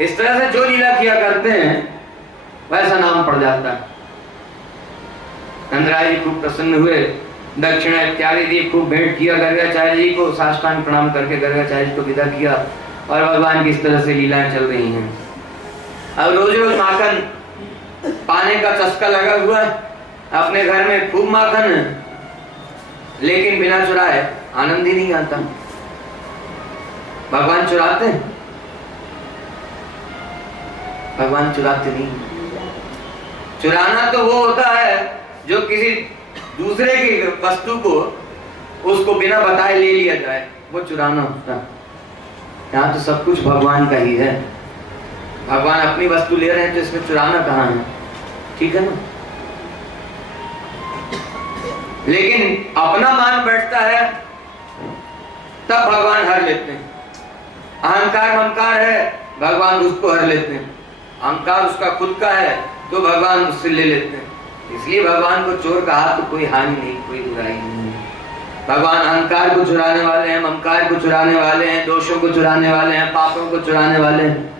इस तरह से जो लीला किया करते हैं वैसा नाम पड़ जाता है। नंदराय जी खूब प्रसन्न हुए, दक्षिणा इत्यादि दी, खूब भेंट किया गर्गाचार्य जी को, साष्टांग प्रणाम करके गर्गाचार्य जी को विदा किया और भगवान की इस तरह से लीलाएं चल रही हैं। अब रोज रोज माखन पाने का चस्का लगा हुआ है, अपने घर में खूब माखन है, लेकिन बिना चुराए आनंद ही नहीं आता। भगवान चुराते हैं? भगवान चुराते नहीं। चुराना तो वो होता है जो किसी दूसरे की वस्तु को उसको बिना बताए ले लिया जाए, वो चुराना होता है। यहाँ तो सब कुछ भगवान का ही है। भगवान अपनी वस्तु ले रहे हैं तो इसमें चुराना कहाँ है? ठीक है ना? लेकिन अपना मान बैठता है तब भगवान हर लेते हैं। अहंकार ममकार है, भगवान उसको हर लेते हैं। अहंकार उसका खुद का है तो भगवान उससे ले लेते हैं। इसलिए भगवान को चोर कहा तो कोई हानि नहीं, कोई बुराई नहीं है। भगवान अहंकार को चुराने वाले हैं, ममकार को चुराने वाले हैं, दोषों को चुराने वाले हैं, पापों को चुराने वाले हैं।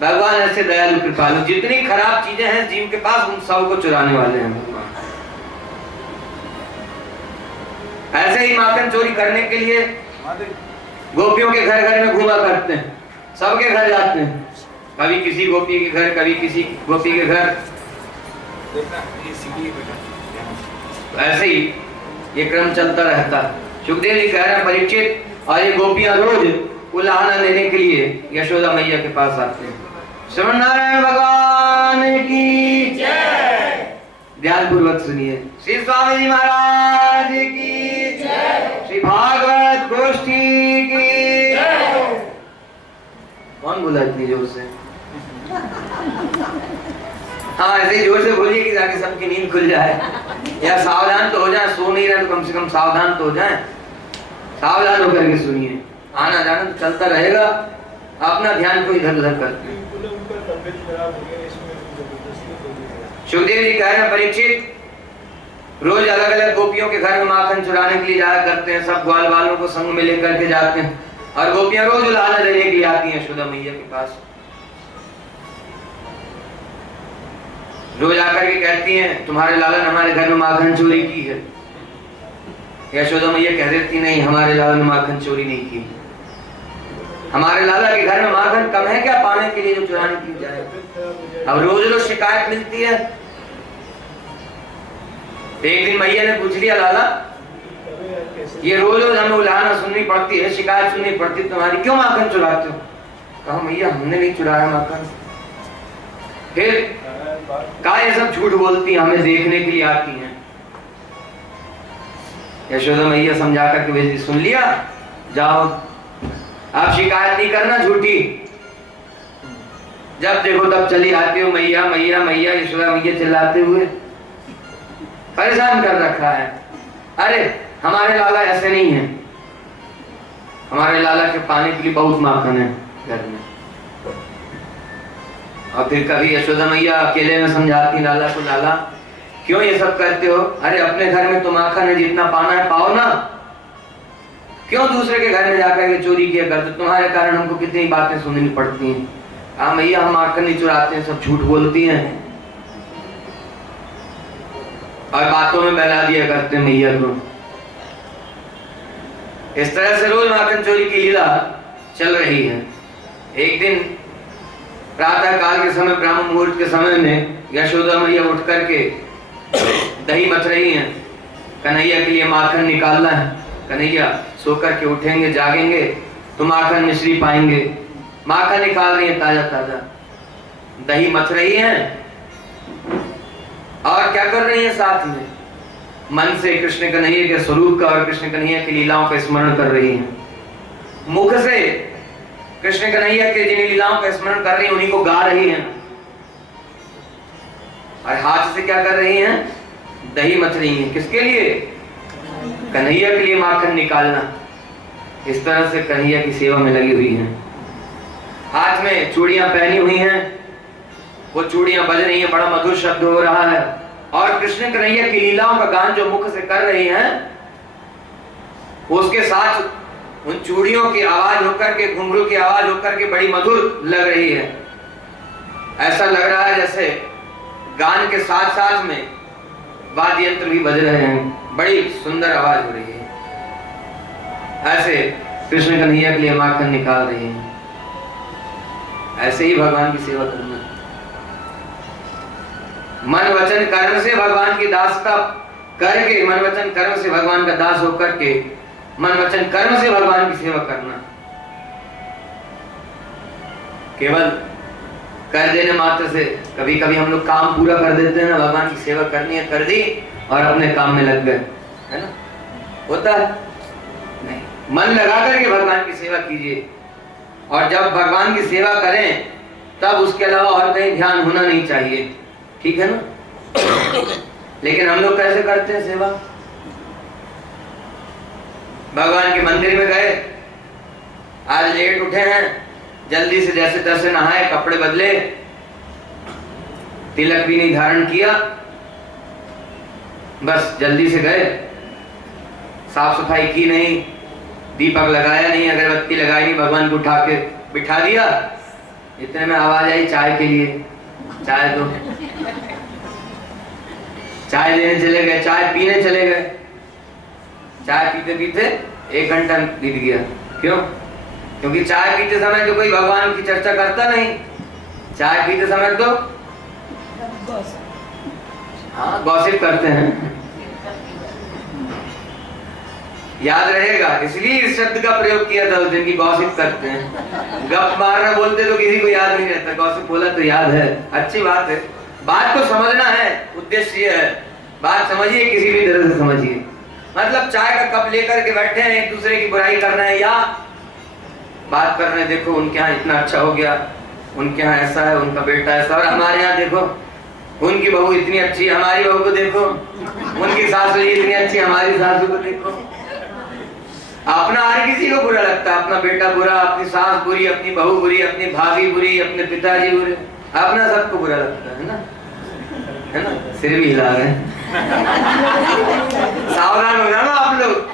भगवान ऐसे दयालु कृपालु, जितनी खराब चीजें हैं जीव के पास उन सब को चुराने वाले हैं भगवान। ऐसे ही माखन चोरी करने के लिए गोपियों के घर घर में घूमा करते हैं, सबके घर जाते हैं, कभी किसी गोपी के घर, कभी किसी गोपी के घर। तो ऐसे ही ये क्रम चलता रहता। सुखदेव जी कह रहे हैं परीक्षित, और ये गोपियां रोज उलाहना लेने के लिए यशोदा मैया के पास आते हैं। श्रवण नारायण भगवान की जय। ध्यान पूर्वक सुनिए। श्री स्वामी जी महाराज की जय। श्री भागवत गोष्ठी की जय। कौन बोला इतनी जोर से? हाँ, ऐसे जोर से बोलिए कि ताकि सबकी नींद खुल जाए, या सावधान तो हो जाए। सो नहीं रहे तो कम से कम सावधान तो हो जाए। सावधान होकर के सुनिए। आना जाना तो चलता रहेगा, अपना ध्यान को इधर उधर करते हैं। सुखदेव जी कह रहे हैं परीक्षित, रोज अलग अलग गोपियों के घर में माखन चुराने के लिए जाया करते हैं। सब ग्वाल वालों को संग में लेकर के जाते हैं और गोपियां रोज उलाहना लेने के लिए आती हैं यशोदा मैया के पास। रोज आकर के कहती हैं तुम्हारे लाला ने हमारे घर में माखन चोरी की है। यशोदा मैया कह देती नहीं, हमारे लाला ने माखन चोरी नहीं की। हमारे लाला के घर में माखन कम है क्या पाने के लिए जो चुराने की जाए? अब रोज रोज शिकायत मिलती है। एक दिन मैया ने पूछ लिया, लाला ये रोज रोज हमें उलाहना सुननी पड़ती है, शिकायत सुननी पड़ती है तुम्हारी, क्यों माखन चुराते हो? कहा मैया हमने नहीं चुराया माखन। फिर कहा ये सब झूठ बोलती हैं, हमें देखने के लिए आती हैं। यशोदा मैया समझा करके भेजी, सुन लिया, जाओ आप शिकायत नहीं करना झूठी। जब देखो तब चली आती हो मैया मैया मैया, यशोदा मैया चिल्लाते हुए परेशान कर रखा है। अरे हमारे लाला ऐसे नहीं है, हमारे लाला के पाने के लिए बहुत माखन है घर में। और फिर कभी यशोदा मैया अकेले में समझाती लाला को, लाला क्यों ये सब करते हो? अरे अपने घर में तो माखन है, जितना पाना है पाओ ना, क्यों दूसरे के घर में जाकर के चोरी किया करते? तुम्हारे कारण हमको कितनी बातें सुननी पड़ती हैं। हाँ मैया हम माखन नहीं चुराते हैं, सब झूठ बोलती हैं और बातों में बहला दिया करते हैं मैया को। इस तरह से रोज माखन चोरी की लीला चल रही है। एक दिन प्रातः काल के समय, ब्राह्म मुहूर्त के समय में यशोदा मैया उठ करके दही मथ रही हैं। कन्हैया के लिए माखन निकालना है। कन्हैया सो करके उठेंगे, जागेंगे तो माखन मिश्री पाएंगे। माखन निकाल रही है ताजा ताजा, दही मथ रही हैं और क्या कर रही है? साथ में मन से कृष्ण कन्हैया के स्वरूप का और कृष्ण कन्हैया की लीलाओं का स्मरण कर रही हैं। मुख से कृष्ण कन्हैया के जिन लीलाओं का स्मरण कर रही हैं उन्हीं को गा रही हैं और हाथ से क्या कर रही हैं? दही मथ रही हैं। किसके लिए? कन्हैया के लिए माखन निकालना। इस तरह से कन्हैया की सेवा में लगी हुई हैं। हाथ में चूड़ियां पहनी हुई हैं, वो चूड़ियां बज रही हैं, बड़ा मधुर शब्द हो रहा है और कृष्ण कन्हैया की लीलाओं का गान जो मुख से कर रही हैं उसके साथ उन चूड़ियों की आवाज होकर के, घुंघरू की आवाज होकर के बड़ी मधुर लग रही है। ऐसा लग रहा है जैसे गान के साथ साथ में वाद्य यंत्र भी बज रहे हैं, बड़ी सुंदर आवाज हो रही है। ऐसे कृष्ण कन्हैया के लिए माखन निकाल रही है। ऐसे ही भगवान की सेवा करना, मन वचन कर्म से भगवान की दासता करके, मन वचन कर्म से भगवान का दास होकर के, मन वचन कर्म से भगवान की सेवा करना। केवल कर देने मात्र से, कभी कभी हम लोग काम पूरा कर देते हैं ना, भगवान की सेवा करनी है कर दी और अपने काम में लग गए, है ना, होता है नहीं। मन लगा करके भगवान की सेवा कीजिए, और जब भगवान की सेवा करें तब उसके अलावा और कहीं ध्यान होना नहीं चाहिए, ठीक है ना। लेकिन हम लोग कैसे करते हैं सेवा? भगवान के मंदिर में गए, आज लेट उठे हैं, जल्दी से जैसे तैसे नहाए, कपड़े बदले, तिलक भी नहीं धारण किया, बस जल्दी से गए, साफ सफाई की नहीं, दीपक लगाया नहीं, अगरबत्ती लगाई नहीं, भगवान को उठा के बिठा दिया। इतने में आवाज आई चाय के लिए, चाय दो। चाय लेने चले गए, चाय पीने चले गए, चाय पीते पीते 1 घंटा बीत गया। क्यों? क्योंकि चाय पीते समय तो कोई भगवान की चर्चा करता नहीं, चाय पीते समय तो हाँ गॉसिप करते हैं। याद रहेगा, इसलिए इस शब्द का प्रयोग किया था उस दिन की, गॉसिप करते हैं। गप मारना बोलते तो किसी को याद नहीं रहता, गॉसिप बोला तो याद है। अच्छी बात है, बात को समझना है, उद्देश्य ये है, बात समझिए, किसी भी तरह से समझिए। मतलब चाय का कप लेकर के बैठे हैं, एक दूसरे की बुराई कर रहे हैं या बात कर रहे हैं, देखो उनके यहाँ इतना अच्छा हो गया, उनके यहाँ ऐसा है, उनका बेटा ऐसा, और हमारे यहाँ देखो उनकी बहू इतनी अच्छी, हमारी बहू को देखो, उनकी सासू इतनी अच्छी, हमारी सासू को देखो। अपना हर किसी को बुरा लगता है, अपना बेटा बुरा, अपनी सास बुरी, अपनी बहू बुरी, अपनी भाभी बुरी, अपने पिताजी बुरे, अपना सबको बुरा लगता है ना, है ना। सिर भी हिला रहे हैं, सावधान हो जाना आप लोग।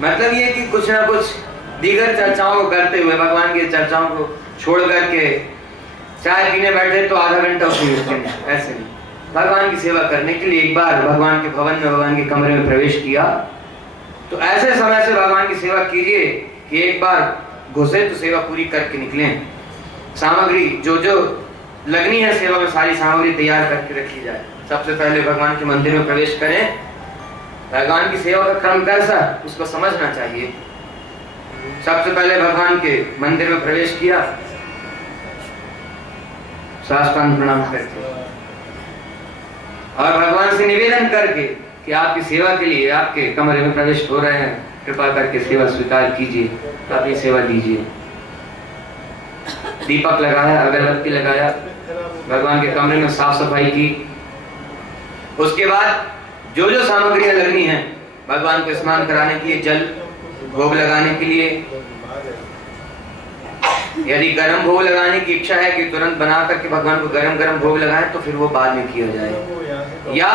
मतलब ये कि कुछ ना कुछ दीगर चर्चाओं को करते हुए, भगवान की चर्चाओं को छोड़ करके चाय पीने बैठे तो आधा घंटा उसमें ऐसे नहीं। भगवान की सेवा करने के लिए एक बार भगवान के भवन में, भगवान के कमरे में प्रवेश किया, तो ऐसे समय से भगवान की सेवा कीजिए कि एक बार घुसे तो सेवा पूरी करके निकलें। सामग्री जो जो लगनी है सेवा में, सारी सामग्री तैयार करके रखी जाए। सबसे पहले भगवान के मंदिर में प्रवेश करें। भगवान की सेवा का क्रम कैसा, उसको समझना चाहिए। सबसे पहले भगवान के मंदिर में प्रवेश किया, साष्टांग प्रणाम करके और भगवान से निवेदन करके कि आपकी सेवा के लिए आपके कमरे में प्रवेश हो रहे हैं, कृपा करके सेवा स्वीकार कीजिए, अपनी सेवा दीजिए। दीपक लगाया, अगरबत्ती लगाया, भगवान के कमरे में साफ सफाई की। उसके बाद जो जो सामग्रियां लगनी है भगवान को स्नान कराने के लिए, जल भोग लगाने के लिए, यदि गरम भोग लगाने की इच्छा है कि तुरंत बना करके भगवान को गरम गरम भोग लगाए तो फिर वो बाद में किया जाए, या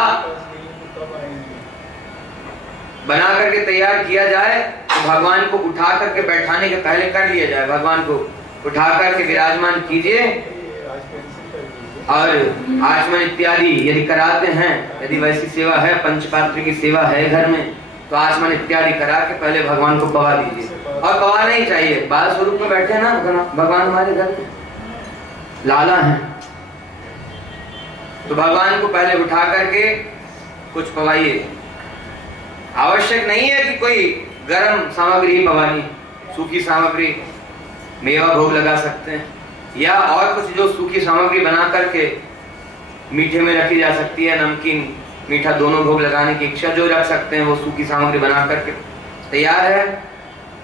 बना करके तैयार किया जाए तो भगवान को उठा करके बैठाने के पहले कर लिया जाए। भगवान को उठा करके विराजमान कीजिए और आचमन इत्यादि यदि कराते हैं, यदि वैसी सेवा है, पंचपात्र की सेवा है घर में, तो आचमन इत्यादि करा के पहले भगवान को पवा दीजिए। और पवा नहीं चाहिए, बाल स्वरूप में बैठे ना भगवान हमारे घर में, लाला है, तो भगवान को पहले उठा करके कुछ पवाइए। आवश्यक नहीं है कि कोई गरम सामग्री ही पवानी, सूखी सामग्री, मेवा भोग लगा सकते हैं, या और कुछ जो सूखी सामग्री बना करके मीठे में रखी जा सकती है, नमकीन मीठा दोनों भोग लगाने की इच्छा जो रख सकते हैं, वो सूखी सामग्री बना करके तैयार है।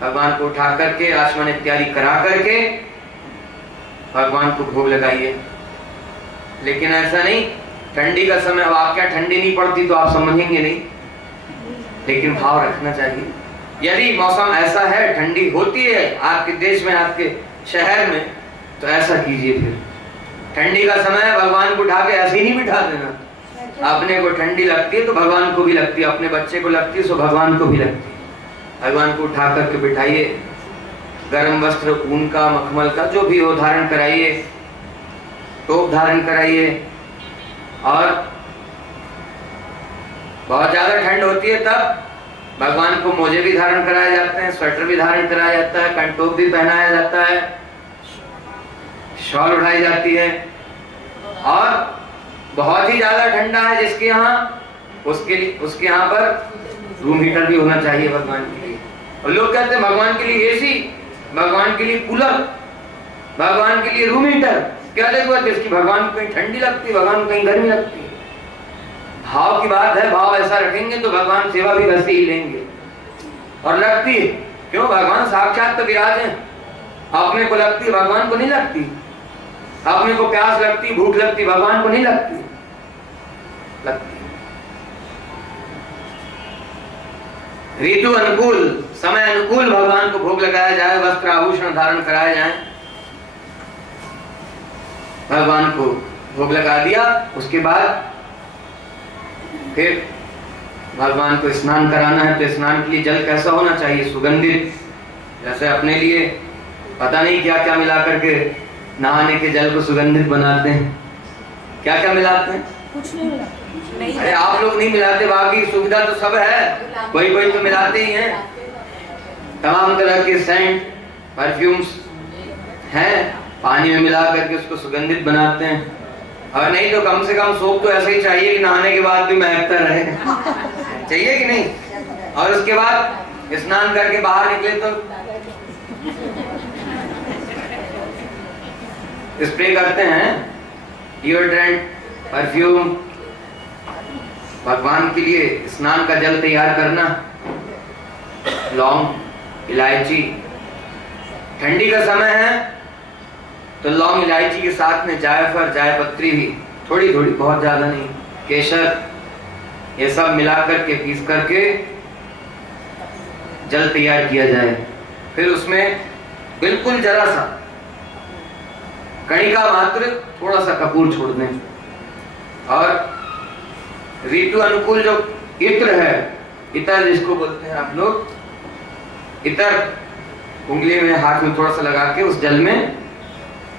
भगवान को उठा करके आचमन इत्यादि करा करके भगवान को भोग लगाइए। लेकिन ऐसा नहीं, ठंडी का समय, अब आप क्या ठंडी नहीं पड़ती तो आप समझेंगे नहीं, लेकिन भाव रखना चाहिए। यदि मौसम ऐसा है, ठंडी होती है आपके देश में, आपके शहर में, तो ऐसा कीजिए। फिर ठंडी का समय भगवान को उठा के ऐसे ही नहीं बिठा देना, अपने को ठंडी लगती है तो भगवान को भी लगती है, अपने बच्चे को लगती है तो भगवान को भी लगती है। भगवान को उठा करके बिठाइए, गर्म वस्त्र ऊन का, मखमल का, जो भी हो धारण कराइए, टोप धारण कराइए। और बहुत ज्यादा ठंड होती है तब भगवान को मोजे भी धारण कराए जाते हैं, स्वेटर भी धारण कराया जाता है, कंटोप भी पहनाया जाता है, शॉल उठाई जाती है। और बहुत ही ज्यादा ठंडा है जिसके यहाँ, उसके यहाँ पर रूम हीटर भी होना चाहिए भगवान के लिए। और लोग कहते हैं भगवान के लिए एसी, भगवान के लिए कूलर, भगवान के लिए रूम हीटर। क्या देखो जिसकी भगवान को कहीं ठंडी लगती है, भगवान को कहीं गर्मी लगती है। भाव की बात है, भाव ऐसा रखेंगे तो भगवान सेवा भी वैसे ही लेंगे। और लगती है क्यों, भगवान साक्षात तो विराज है, अपने को लगती है भगवान को नहीं लगती। अपने को प्यास लगती, भूख लगती, भगवान को नहीं लगती, लगती। ऋतु अनुकूल, समय अनुकूल भगवान को भोग लगाया जाए, वस्त्र आभूषण धारण कराए जाए। भगवान को भोग लगा दिया, उसके बाद फिर भगवान को स्नान कराना है तो स्नान के लिए जल कैसा होना चाहिए, सुगंधित। जैसे अपने लिए पता नहीं क्या क्या मिला करके नहाने के जल को सुगंधित बनाते हैं। क्या क्या मिलाते हैं? कुछ नहीं मिलाते। अरे आप लोग नहीं मिलाते, बाकी सुविधा तो सब है, कोई कोई तो मिलाते ही हैं। तमाम तरह के सेंट, परफ्यूम्स हैं, पानी में मिला करके उसको सुगंधित बनाते हैं। और नहीं तो कम से कम सोप तो ऐसे ही चाहिए कि नहाने के बाद भी महकता रहे। चाहिए कि नहीं? और उसके बाद स्नान करके बाहर निकले तो स्प्रे करते हैं, डिओड्रेंट, परफ्यूम। भगवान के लिए स्नान का जल तैयार करना, लौंग, इलायची। ठंडी का समय है तो लौंग इलायची के साथ में जायफल, जायपत्री भी थोड़ी थोड़ी, बहुत ज्यादा नहीं, केसर, ये सब मिलाकर के पीस करके जल तैयार किया जाए। फिर उसमें बिल्कुल जरा सा कणिका मात्र थोड़ा सा कपूर छोड़ दें। और ऋतु अनुकूल जो इत्र है, इतर जिसको बोलते हैं आप लोग, इतर उंगली में, हाथ में थोड़ा सा लगा के उस जल में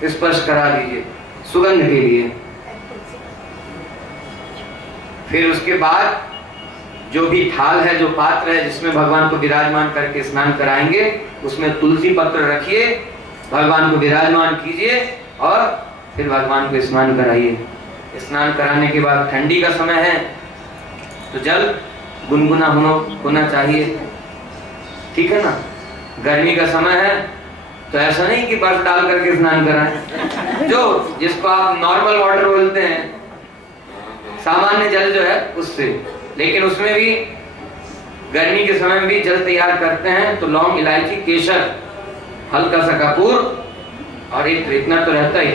स्पर्श करा दीजिए सुगंध के लिए। फिर उसके बाद जो भी थाल है, जो पात्र है जिसमें भगवान को विराजमान करके स्नान कराएंगे, उसमें तुलसी पत्र रखिए, भगवान को विराजमान कीजिए और फिर भगवान को स्नान कराइए। स्नान कराने के बाद, ठंडी का समय है तो जल गुनगुना होना चाहिए, ठीक है ना। गर्मी का समय है तो ऐसा नहीं कि बर्फ डाल करके स्नान कराएं, जो जिसको आप नॉर्मल वाटर बोलते हैं, सामान्य जल जो है उससे। लेकिन उसमें भी गर्मी के समय में भी जल तैयार करते हैं तो लौंग, इलायची, केसर, हल्का सा कपूर और इतना तो रहता ही।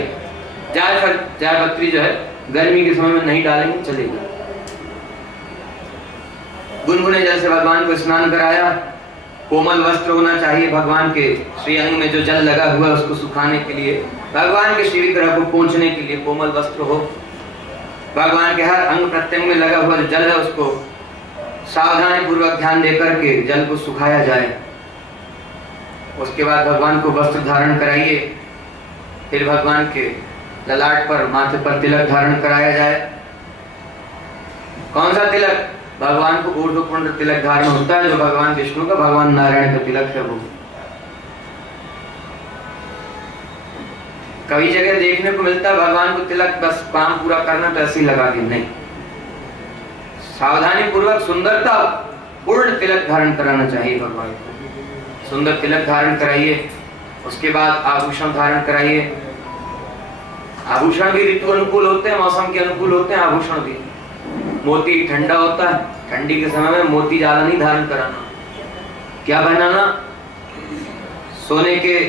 जायफल, जायपत्री जो है गर्मी के समय में नहीं डालेंगे, चलेगा। गुनगुने जल से भगवान को स्नान कराया। कोमल वस्त्र होना चाहिए भगवान के श्रीअंग में, जो जल लगा हुआ है उसको सुखाने के लिए, भगवान के श्री विग्रह को पोंछने के लिए कोमल वस्त्र हो। भगवान के हर अंग प्रत्यंग में लगा हुआ जो जल है उसको सावधानी पूर्वक ध्यान देकर के जल को सुखाया जाए। उसके बाद भगवान को वस्त्र धारण कराइए। फिर भगवान के ललाट पर, माथे पर तिलक धारण कराया जाए। कौन सा तिलक? भगवान को ऊर्ध्वपुंड तिलक धारण होता है, जो भगवान विष्णु का, भगवान नारायण का तिलक है वो। कई जगह देखने को मिलता है भगवान को तिलक बस काम पूरा करना तो ऐसे ही लगा दी, नहीं, सावधानी पूर्वक सुंदरता पूर्ण तिलक धारण कराना चाहिए भगवान को। सुंदर तिलक धारण कराइए। उसके बाद आभूषण धारण कराइए। आभूषण भी ऋतु अनुकूल होते हैं, मौसम के अनुकूल होते हैं आभूषण भी। मोती ठंडा होता है, ठंडी के समय में मोती ज्यादा नहीं धारण कराना। क्या पहनाना? सोने के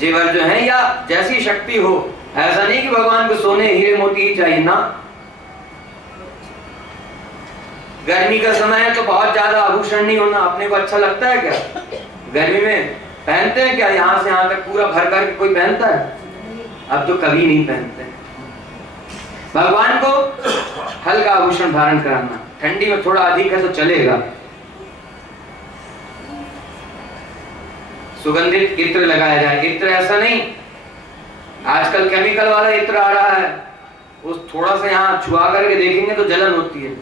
जेवर जो है, या जैसी शक्ति हो। ऐसा नहीं कि भगवान को सोने, हीरे, मोती ही चाहिए ना। गर्मी का समय है तो बहुत ज्यादा आभूषण नहीं होना। अपने को अच्छा लगता है क्या गर्मी में? पहनते हैं क्या यहाँ से यहाँ तक पूरा भर करके कोई पहनता है? अब तो कभी नहीं पहनते। भगवान को हल्का आभूषण धारण कराना, ठंडी में थोड़ा अधिक है तो चलेगा। सुगंधित इत्र लगाया जाए। इत्र ऐसा नहीं, आजकल केमिकल वाला इत्र आ रहा है, उस थोड़ा सा यहाँ छुआ करके देखेंगे तो जलन होती है।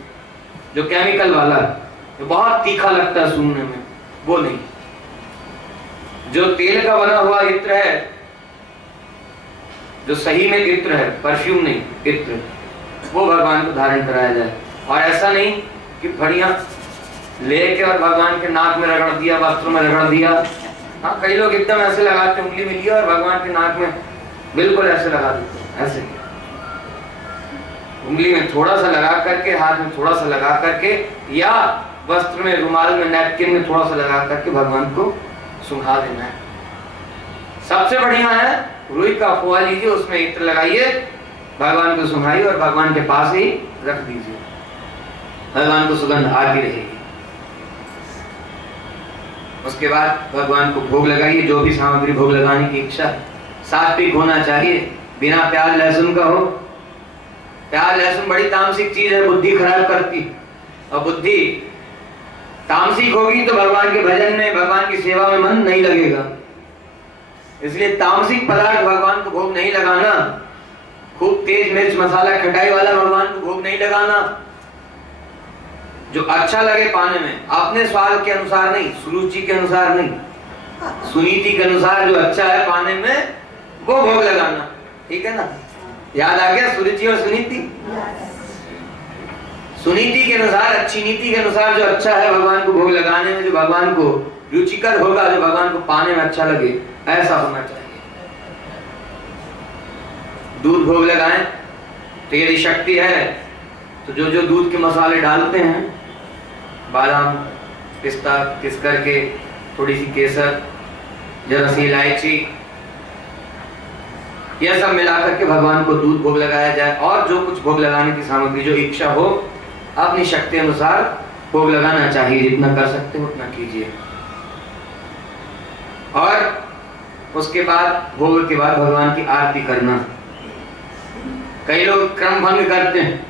जो केमिकल वाला है जो बहुत तीखा लगता है सूंघने में, वो नहीं। जो तेल का बना हुआ इत्र है, जो सही में इत्र है, परफ्यूम नहीं, इत्र, वो भगवान को धारण कराया जाए। और ऐसा नहीं कि बढ़िया लेके और भगवान के नाक में रगड़ दिया, वस्त्र में रगड़ दिया। हाँ, कई लोग एकदम ऐसे लगाते हैं, उंगली में लिया और भगवान के नाक में बिल्कुल ऐसे लगा देते हैं। ऐसे उंगली में थोड़ा सा लगा करके, हाथ में थोड़ा सा लगा करके, या वस्त्र में, रुमाल में, नैपकिन में थोड़ा सा लगा करके भगवान को सुंघा देना है। सबसे बढ़िया है रुई का खोआ लीजिए, उसमें इत्र लगाइए, भगवान को सुंघाइए और भगवान के पास ही रख दीजिए। भगवान को सुगंध आती रहेगी। उसके बाद भगवान को भोग लगाइए, जो भी सामग्री भोग लगाने की इच्छा। सात्विक होना चाहिए, बिना प्याज लहसुन का हो। प्याज लहसुन बड़ी तामसिक चीज है, बुद्धि खराब करती। और बुद्धि तामसिक होगी तो भगवान के भजन में, भगवान की सेवा में मन नहीं लगेगा। इसलिए तामसिक पदार्थ भगवान को भोग नहीं लगाना। खूब तेज मिर्च मसाला खटाई वाला भगवान को भोग नहीं लगाना। जो अच्छा लगे पाने में, अपने स्वाद के अनुसार नहीं, सुरुचि के अनुसार नहीं, सुनीति के अनुसार जो अच्छा है पाने में, वो भोग लगाना। ठीक है ना? याद आ गया सुरुचि और सुनीति? सुनीति के अनुसार, अच्छी नीति के अनुसार जो अच्छा है भगवान को भोग लगाने में, जो भगवान को रुचिकर होगा, जो भगवान को पाने में अच्छा लगे, ऐसा होना चाहिए। दूध भोग लगाएं तो यदि शक्ति है तो जो जो दूध के मसाले डालते हैं, बादाम, पिस्ता, किस करके, थोड़ी सी केसर, जरा सी इलायची, यह सब मिलाकर के भगवान को दूध भोग लगाया जाए। और जो कुछ भोग लगाने की सामग्री, जो इच्छा हो, अपनी शक्ति अनुसार भोग लगाना चाहिए। जितना कर सकते हो उतना कीजिए। और उसके बाद, भोग के बाद भगवान की आरती करना। कई लोग क्रम भंग करते हैं,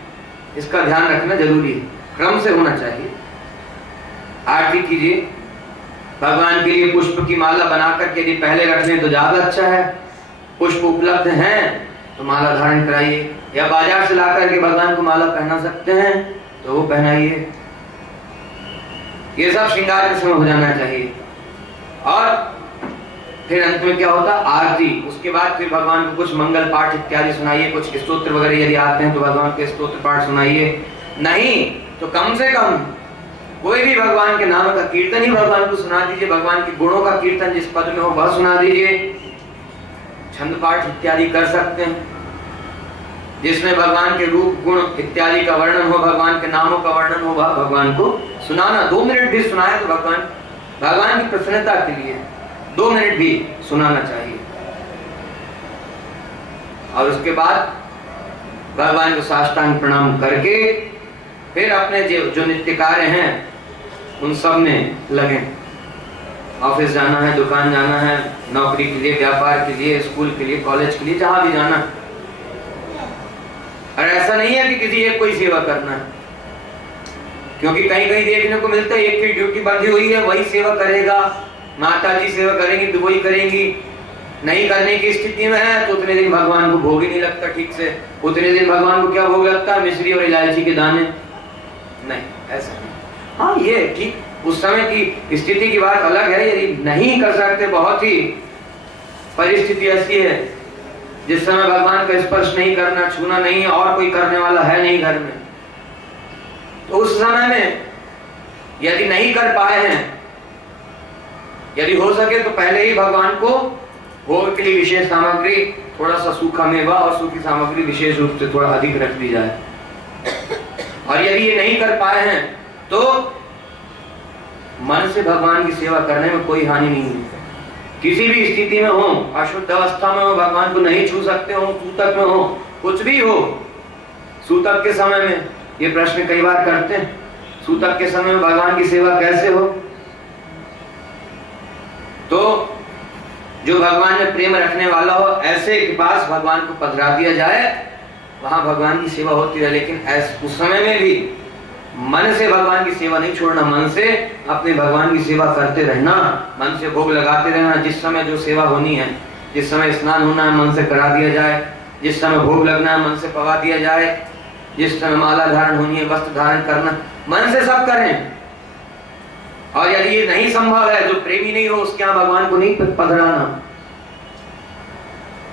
इसका ध्यान रखना जरूरी है। क्रम से होना चाहिए। आरती कीजिए। भगवान के लिए पुष्प की माला बनाकर के यदि पहले रख लें तो ज्यादा अच्छा है। पुष्प उपलब्ध हैं तो माला धारण कराइए, या बाजार से ला करके भगवान को माला पहना सकते हैं तो वो पहनाइए। ये सब श्रृंगार के समय हो जाना चाहिए। और फिर अंत में क्या होता? आरती। उसके बाद फिर भगवान को कुछ मंगल पाठ इत्यादि सुनाइए, कुछ स्तोत्र वगैरह यदि आते हैं तो भगवान के स्तोत्र पाठ सुनाइए। नहीं तो कम से कम कोई भी भगवान के नाम का कीर्तन ही भगवान को सुना दीजिए। भगवान के गुणों का कीर्तन जिस पद में हो वह सुना दीजिए। छंद पाठ इत्यादि कर सकते हैं, जिसमें भगवान के रूप, गुण इत्यादि का वर्णन हो, भगवान के नामों का वर्णन हो, वह भगवान को सुनाना। 2 मिनट भी सुनाए तो भगवान की प्रसन्नता के लिए 2 मिनट भी सुनाना चाहिए। और उसके बाद भगवान को साष्टांग प्रणाम करके फिर अपने जो नित्य कार्य हैं उन सब में लगे। ऑफिस जाना है, दुकान जाना है, नौकरी के लिए, व्यापार के लिए, स्कूल के लिए, कॉलेज के लिए, जहां भी जाना। और ऐसा नहीं है कि किसी एक को ही सेवा करना है, क्योंकि कहीं कहीं देखने को मिलता है एक की ड्यूटी बंधी हुई है, वही सेवा करेगा, माता जी सेवा करेंगी तो वही करेंगी। नहीं करने की स्थिति में है तो उतने दिन भगवान को भोग ही नहीं लगता ठीक से। उतने दिन भगवान को क्या भोग लगता है? मिश्री और इलायची के दाने। नहीं, ऐसा नहीं। हाँ, ये ठीक उस समय की स्थिति की बात अलग है। यदि नहीं कर सकते, बहुत ही परिस्थिति ऐसी है जिस समय भगवान का स्पर्श नहीं करना, छूना नहीं, और कोई करने वाला है नहीं घर में, तो उस समय में यदि नहीं कर पाए हैं, यदि हो सके तो पहले ही भगवान को भोग के लिए विशेष सामग्री, थोड़ा सा सूखा मेवा और सूखी सामग्री विशेष रूप से थोड़ा अधिक रख दी जाए। और यदि ये नहीं कर पाए हैं तो मन से भगवान की सेवा करने में कोई हानि नहीं है। किसी भी स्थिति में हो, अशुद्ध अवस्था में हो, भगवान को नहीं छू सकते हो, सूतक में हो, कुछ भी हो, सूतक के समय में ये प्रश्न कई बार करते हैं, सूतक के समय में भगवान की सेवा कैसे हो? तो जो भगवान में प्रेम रखने वाला हो, ऐसे के पास भगवान को पधरा दिया जाए वहां भगवान की सेवा होती है, लेकिन उस समय में भी मन से भगवान की सेवा नहीं छोड़ना, मन से अपने भगवान की सेवा करते रहना, मन से भोग लगाते रहना। जिस समय जो सेवा होनी है, जिस समय स्नान होना है मन से करा दिया जाए, जिस समय भोग लगना है मन से पवा दिया जाए, जिस समय माला धारण होनी है, वस्त्र धारण करना, मन से सब करें। और यदि ये नहीं संभव है, जो प्रेमी नहीं हो उसके यहाँ भगवान को नहीं पधराना,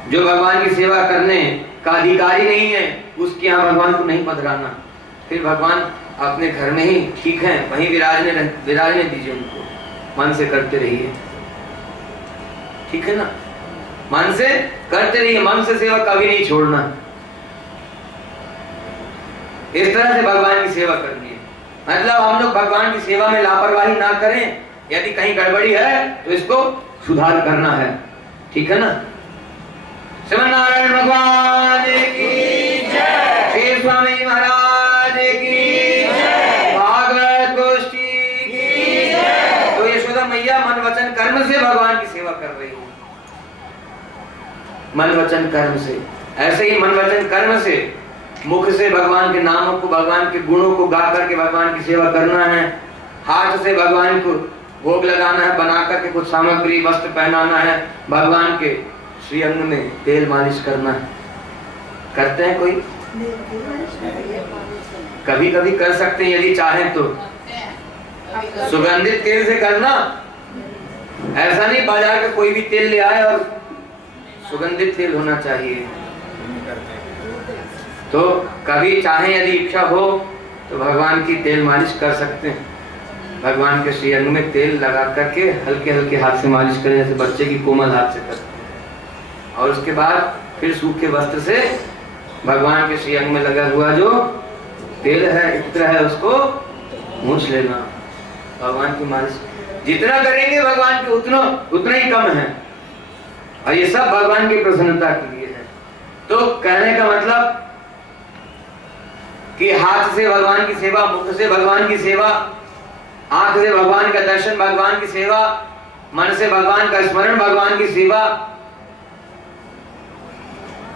जो भगवान की सेवा करने का अधिकारी नहीं है उसके यहाँ भगवान को नहीं पधराना। फिर भगवान अपने घर में ही ठीक है, वहीं विराजने दीजिए उनको, मन से करते रहिए, ठीक है ना, मन से करते रहिए, मन से सेवा कभी नहीं छोड़ना। इस तरह से भगवान की सेवा करनी है। मतलब हम लोग भगवान की सेवा में लापरवाही ना करें, यदि कहीं गड़बड़ी है तो इसको सुधार करना है, ठीक है ना। श्रीमन नारायण भगवान की जय, श्री स्वामी महाराज की जय, भागवत गोष्ठी की जय। तो यशोदा मैया मन वचन कर्म से भगवान की सेवा कर रही है, मन वचन कर्म से। ऐसे ही मन वचन कर्म से, मुख से भगवान के नामों को, भगवान के गुणों को गा करके भगवान की सेवा करना है, हाथ से भगवान को भोग लगाना है, बना करके कुछ सामग्री वस्त्र पहनाना है, भगवान के श्री अंग में तेल मालिश करना है। करते हैं कोई? कभी कभी कर सकते हैं यदि चाहें तो, सुगंधित तेल से करना, ऐसा नहीं बाजार का कोई भी तेल ले आए और सुगंधित तेल होना चाहिए। तो कभी चाहे यदि इच्छा हो तो भगवान की तेल मालिश कर सकते हैं, भगवान के श्री अंग में तेल लगा करके हल्के हल्के हाथ से मालिश करें, जैसे बच्चे की कोमल हाथ से करते हैं। और उसके बाद फिर सूखे वस्त्र से भगवान के श्री अंग में लगा हुआ जो तेल है, इत्र है, उसको मूछ लेना। भगवान की मालिश जितना करेंगे भगवान के उतना ही कम है, और ये सब भगवान की प्रसन्नता के लिए है। तो कहने का मतलब कि हाथ से भगवान की सेवा, मुख से भगवान की सेवा, आंख से भगवान का दर्शन, भगवान की सेवा, मन से भगवान का स्मरण, भगवान की सेवा,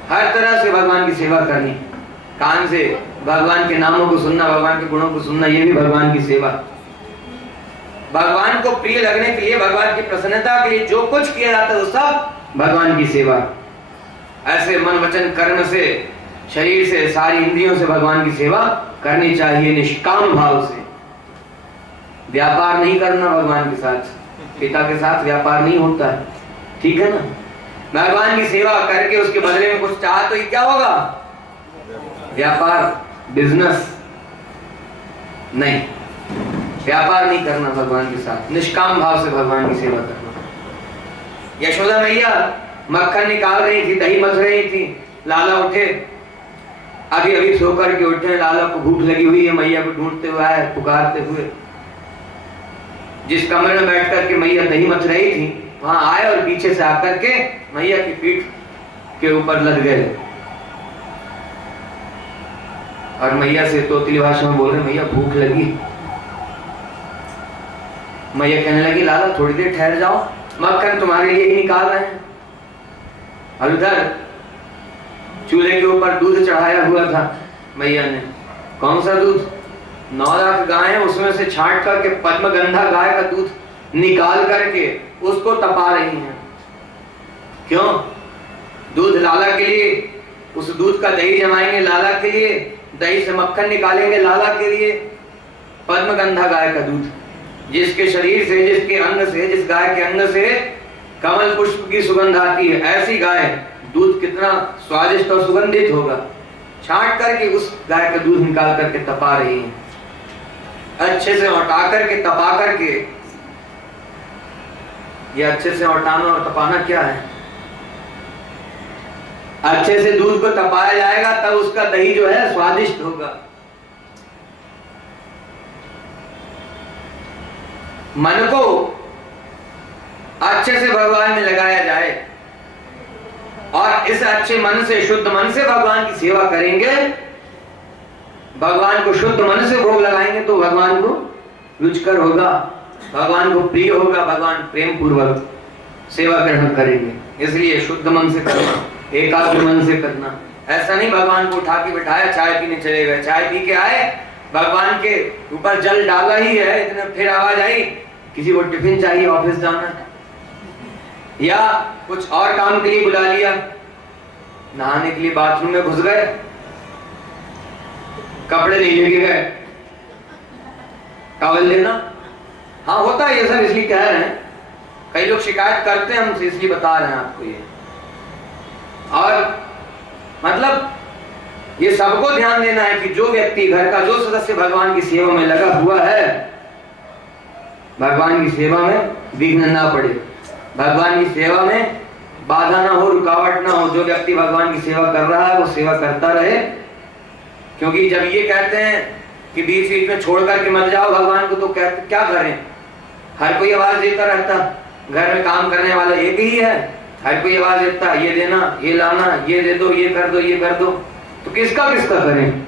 हर तरह से भगवान की सेवा करनी। कान से भगवान के नामों को सुनना, भगवान के गुणों को सुनना, ये भी भगवान की सेवा। भगवान को प्रिय लगने के लिए, भगवान की प्रसन्नता के लिए जो कुछ किया जाता है वो सब भगवान की सेवा। ऐसे मन वचन कर्म से, शरीर से, सारी इंद्रियों से भगवान की सेवा करनी चाहिए, निष्काम भाव से। व्यापार नहीं करना भगवान के साथ, पिता के साथ व्यापार नहीं होता है, ठीक है ना। भगवान की सेवा करके उसके बदले में कुछ चाह तो ये क्या होगा? व्यापार, बिजनेस नहीं, व्यापार नहीं करना भगवान के साथ, निष्काम भाव से भगवान की सेवा करना। यशोदा मैया मक्खन निकाल रही थी, दही मथ रही थी, लाला उठे, अभी अभी सो करके उठे, लाला को भूख लगी हुई है, मैया को ढूंढते हुए आए, पुकारते हुए। जिस कमरे में बैठ करके मैया दही मथ रही थी वहां आए और पीछे से आकर के मैया की पीठ के ऊपर लद गए और मैया से तोतली भाषा में बोल रहे, मैया भूख लगी। मैया कहने लगी, लाला थोड़ी देर ठहर जाओ, मक्खन तुम्हारे लिए ही निकाल रहे हैं। और उधर चूल्हे के ऊपर दूध चढ़ाया हुआ था मैया ने। कौन सा दूध? 9 लाख गाय है, उसमें से छांट करके पद्मगंधा गाय का दूध निकाल करके उसको तपा रही हैं। क्यों? दूध लाला के लिए, उस दूध का दही जमाएंगे लाला के लिए, दही से मक्खन निकालेंगे लाला के लिए। पद्मगंधा गाय का दूध, जिसके शरीर से, जिसके अंग से, जिस गाय के अंग से कमल पुष्प की सुगंध आती है, ऐसी गाय दूध कितना स्वादिष्ट और सुगंधित होगा। छांट करके उस गाय का दूध निकाल करके तपा रही है, अच्छे से हटा करके तपा करके। ये अच्छे से हटाना और तपाना क्या है? अच्छे से दूध को तपाया जाएगा तब उसका दही जो है स्वादिष्ट होगा। मन को अच्छे से भगवान में लगाया जाए और इस अच्छे मन से, शुद्ध मन से भगवान की सेवा करेंगे, भगवान को शुद्ध मन से भोग लगाएंगे तो भगवान को रुचिकर होगा, भगवान को प्रिय होगा, भगवान प्रेम पूर्वक सेवा ग्रहण करेंगे। इसलिए शुद्ध मन से करना, एकाग्र मन से करना, ऐसा नहीं भगवान को उठा के बिठाया चाय पीने चले गए, चाय पी के आए, भगवान के ऊपर जल डाला ही है, इतने फिर आवाज आई किसी को टिफिन चाहिए, ऑफिस जाना है, या कुछ और काम के लिए बुला लिया, नहाने के लिए बाथरूम में घुस गए, कपड़े नहीं लेके गए, टॉवल लेना। हाँ होता है ये सब, इसलिए कह रहे हैं, कई लोग शिकायत करते हैं हमसे, इसलिए बता रहे हैं आपको ये। और मतलब ये सबको ध्यान देना है कि जो व्यक्ति, घर का जो सदस्य भगवान की सेवा में लगा हुआ है, भगवान की सेवा में विघ्न ना पड़े, भगवान की सेवा में बाधा ना हो, रुकावट ना हो। जो व्यक्ति भगवान की सेवा कर रहा है वो सेवा करता रहे, क्योंकि जब ये कहते हैं कि बीच बीच में छोड़ करके मत जाओ भगवान को, तो क्या करें? हर कोई आवाज देता रहता, घर में काम करने वाला एक ही है, हर कोई आवाज देता, ये देना, ये लाना, ये दे दो, ये कर दो, ये कर दो, तो किसका किसका करें,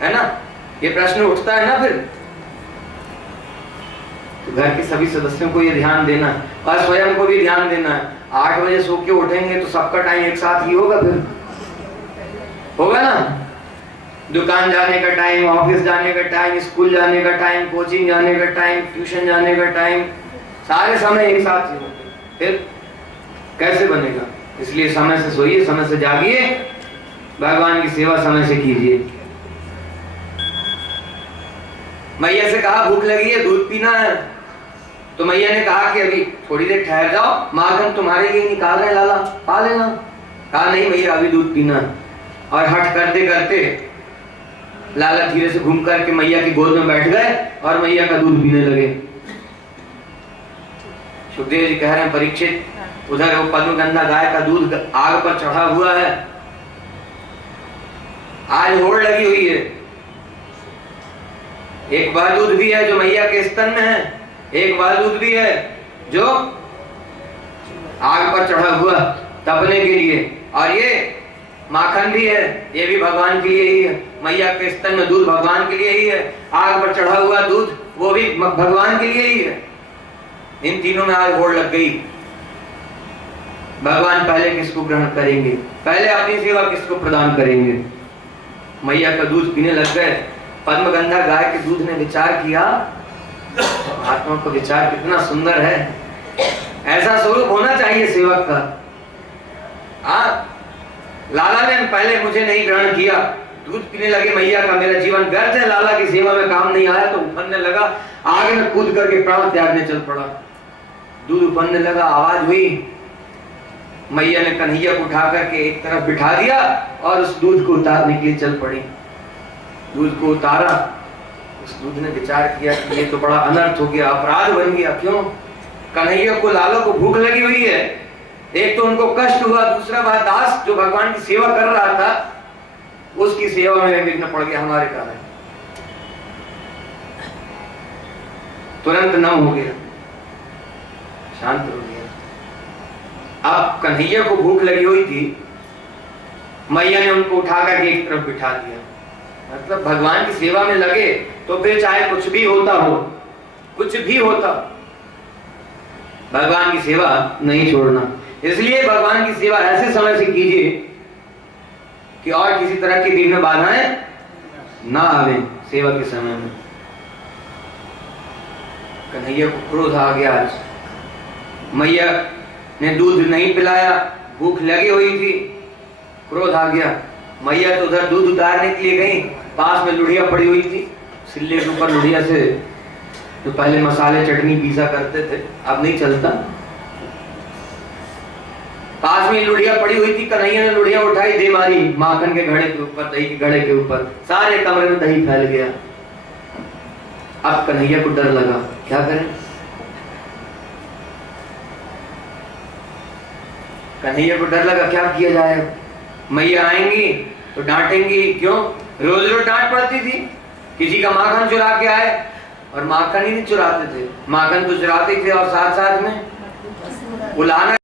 है ना? ये प्रश्न उठता है ना फिर। तो घर के सभी सदस्यों को ये ध्यान देना है और स्वयं को भी ध्यान देना है। 8 बजे सो के उठेंगे तो सबका टाइम एक साथ ही होगा, फिर होगा ना? दुकान जाने का टाइम, ऑफिस जाने का टाइम, स्कूल जाने का टाइम, कोचिंग जाने का टाइम, ट्यूशन जाने का टाइम, सारे समय एक साथ ही होते, फिर कैसे बनेगा? इसलिए समय से सोइए, समय से जागिए, भगवान की सेवा समय से कीजिए। मैया से कहा भूख लगी है, दूध पीना है, तो मैया ने कहा कि अभी थोड़ी देर ठहर जाओ, माखन तुम्हारे लिए निकाल रहे लाला, पा लेना। कहा नहीं मैया अभी दूध पीना है। और हट करते करते लाला धीरे से घूम करके मैया की गोद में बैठ गए और मैया का दूध पीने लगे। सुखदेव जी कह रहे हैं परीक्षित, उधर वो पद्मगंधा गाय का दूध आग पर चढ़ा हुआ है, आज होड़ लगी हुई है। एक वह दूध भी है जो मैया के स्तन में है, एक वह दूध भी है जो आग पर चढ़ा हुआ तपने के लिए, और ये माखन भी है, ये भी भगवान के लिए ही है। मैया के स्तन में दूध भगवान के लिए ही है, आग पर चढ़ा हुआ दूध वो भी भगवान के लिए ही है। इन तीनों में आज होड़ लग गई। भगवान पहले किसको ग्रहण करेंगे, पहले अपनी सेवा किसको प्रदान करेंगे? मैया का दूध पीने लग गए। पद्मगंधा गाय के दूध ने विचार किया, आत्मा को विचार कितना सुंदर है, ऐसा स्वरूप होना चाहिए सेवक का। लाला ने पहले मुझे नहीं ग्रहण किया, दूध पीने लगे मैया का, मेरा जीवन व्यर्थ है, लाला की सेवा में काम नहीं आया, तो उफनने लगा, आगे में कूद करके प्राण त्यागने चल पड़ा। दूध उफनने लगा, आवाज हुई, मैया ने कन्हैया को उठा करके एक तरफ बिठा दिया और उस दूध को उतारने के लिए चल पड़ी। दूध को उतारा, उस दूध ने विचार किया कि ये तो बड़ा अनर्थ हो गया, अपराध बन गया। क्यों? कन्हैया को, लालो को भूख लगी हुई है, एक तो उनको कष्ट हुआ, दूसरा वह दास जो भगवान की सेवा कर रहा था उसकी सेवा में विघ्न पड़ गया हमारे कारण, तुरंत नम हो गया, शांत हो गया। अब कन्हैया को भूख लगी हुई थी, मैया ने उनको उठाकर के एक तरफ बिठा दिया। मतलब भगवान की सेवा में लगे तो फिर चाहे कुछ भी होता हो, कुछ भी होता, भगवान की सेवा नहीं छोड़ना। इसलिए भगवान की सेवा ऐसे समय से कीजिए कि और किसी तरह की विघ्न बाधाएं ना आवे सेवा के समय में। कन्हैया को क्रोध आ गया, मैया ने दूध नहीं पिलाया, भूख लगी हुई थी, क्रोध आ गया। मैया तो उधर दूध उतारने के लिए गई, पास में लुढ़िया पड़ी हुई थी, सिल्ले के ऊपर लुढ़िया से तो पहले मसाले चटनी पीसा करते थे, अब नहीं चलता। पास में लुढ़िया पड़ी हुई थी, कन्हैया ने लुढ़िया उठाई, दे मारी माखन के घड़े के ऊपर, दही के घड़े के ऊपर, सारे कमरे में दही फैल गया। अब कन्हैया को डर लगा, क्या करें? कन्हैया को डर लगा, क्या किया जाए? मैया आएंगी तो डांटेंगी, क्यों? रोज रोज डांट पड़ती थी, किसी का माखन चुरा के आए, और माखन ही नहीं चुराते थे, माखन तो चुराते थे और साथ साथ में बुलाना